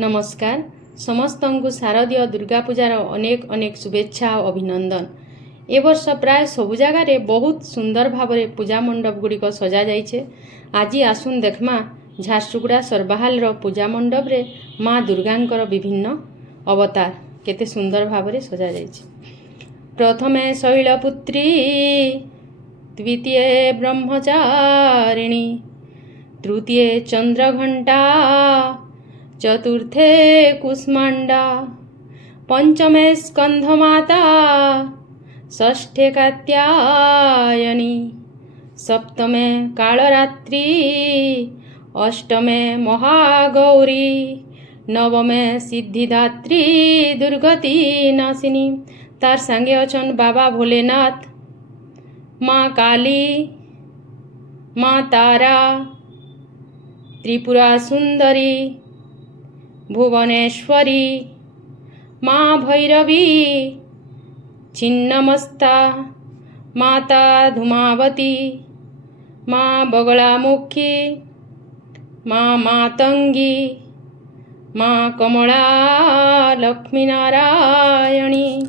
नमस्कार समस्त को शारदीय दुर्गा पूजार अनेक अनेक शुभेच्छा और अभिनंदन। ए वर्ष प्राय सबु जगार बहुत सुंदर भाव पूजा मंडप गुड़िक सजा जाइछे। आज आसुन देखमा झारसुगुड़ा सरबाहाल पूजा मंडप रे माँ दुर्गांकर विभिन्न अवतार केते सुंदर भाव सजा जाइछे। प्रथमे शैलपुत्री, द्वितीय ब्रह्मचारिणी, तृतीय चंद्रघंटा, चतुर्थे कुष्मांडा, पंचमे स्कंधमाता, षष्ठे कात्यायनी, सप्तमे कालरात्रि, अष्टमे महागौरी, नवमे सिद्धिदात्री दुर्गति नाशिनी। तार संगे अछन बाबा भोलेनाथ, माँ काली, माँ तारा, त्रिपुरा सुंदरी, भुवनेश्वरी, माँ भैरवी, छिन्नमस्ता, माता धूमावती, माँ बगलामुखी, माँ मातंगी, माँ कमला लक्ष्मी नारायणी।